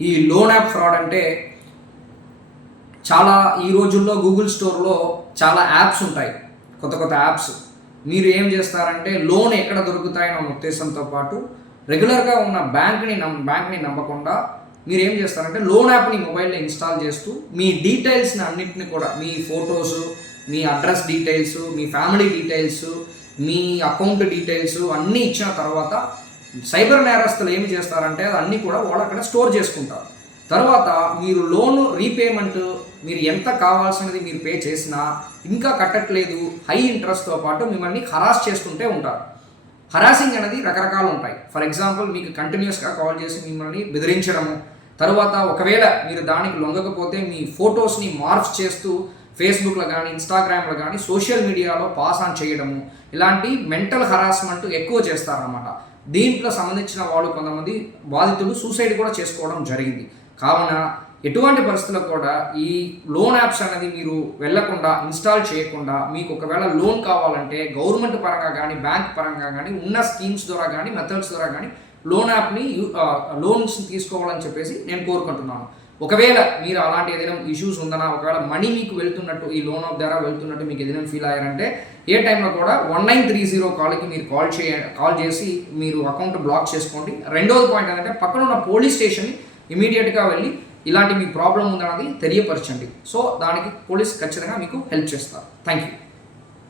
ఈ loan app fraud అంటే చాలా ఈ రోజుల్లో గూగుల్ స్టోర్లో చాలా యాప్స్ ఉంటాయి. కొత్త కొత్త యాప్స్. మీరు ఏం చేస్తారంటే లోన్ ఎక్కడ దొరుకుతాయన్న ఉద్దేశంతో పాటు రెగ్యులర్గా ఉన్న బ్యాంక్ని నమ్ బ్యాంక్ని నమ్మకుండా మీరు ఏం చేస్తారంటే లోన్ యాప్ని మొబైల్లో ఇన్స్టాల్ చేస్తూ మీ డీటెయిల్స్ని అన్నింటిని కూడా మీ ఫొటోస్ మీ అడ్రస్ డీటెయిల్స్ మీ ఫ్యామిలీ డీటెయిల్స్ మీ అకౌంట్ డీటెయిల్స్ అన్నీ ఇచ్చిన తర్వాత సైబర్ నేరస్తులు ఏమి చేస్తారంటే అది అన్నీ కూడా వాళ్ళు అక్కడ స్టోర్ చేసుకుంటారు. తర్వాత మీరు లోన్ రీపేమెంట్ మీరు ఎంత కావాల్సినది మీరు పే చేసినా ఇంకా కట్టట్లేదు హై ఇంట్రెస్ట్తో పాటు మిమ్మల్ని హరాస్ చేస్తుంటే ఉంటారు. హరాసింగ్ అనేది రకరకాలు ఉంటాయి. ఫర్ ఎగ్జాంపుల్ మీకు కంటిన్యూస్గా కాల్ చేసి మిమ్మల్ని బెదిరించడము తర్వాత ఒకవేళ మీరు దానికి లొంగకపోతే మీ ఫొటోస్ని మార్ఫ్ చేస్తూ ఫేస్బుక్లో కానీ ఇన్స్టాగ్రామ్లో కానీ సోషల్ మీడియాలో పాస్ ఆన్ చేయడము ఇలాంటి మెంటల్ హరాస్మెంట్ ఎక్కువ చేస్తారన్నమాట. దీంట్లో సంబంధించిన వాళ్ళు కొంతమంది బాధితులు సూసైడ్ కూడా చేసుకోవడం జరిగింది. కావున ఎటువంటి పరిస్థితుల్లో కూడా ఈ లోన్ యాప్స్ అనేది మీరు వెళ్ళకుండా ఇన్స్టాల్ చేయకుండా మీకు ఒకవేళ లోన్ కావాలంటే గవర్నమెంట్ పరంగా కానీ బ్యాంక్ పరంగా కానీ ఉన్న స్కీమ్స్ ద్వారా కానీ మెథడ్స్ ద్వారా కానీ లోన్ యాప్ని లోన్స్ తీసుకోవాలని చెప్పేసి నేను కోరుకుంటున్నాను. ఒకవేళ మీరు అలాంటి ఏదైనా ఇష్యూస్ ఉందన్నా ఒకవేళ మనీ మీకు వెళ్తున్నట్టు ఈ లోన్ ఆఫ్ ద్వారా వెళ్తున్నట్టు మీకు ఏదైనా ఫీల్ అయ్యారంటే ఏ టైంలో కూడా వన్ నైన్ త్రీ జీరో కాల్కి మీరు కాల్ చేయ కాల్ చేసి మీరు అకౌంట్ బ్లాక్ చేసుకోండి. రెండోది పాయింట్ ఏంటంటే పక్కన ఉన్న పోలీస్ స్టేషన్ ఇమీడియట్గా వెళ్ళి ఇలాంటి మీ ప్రాబ్లం ఉందన్నది తెలియపరచండి. సో దానికి పోలీస్ ఖచ్చితంగా మీకు హెల్ప్ చేస్తారు. Thank you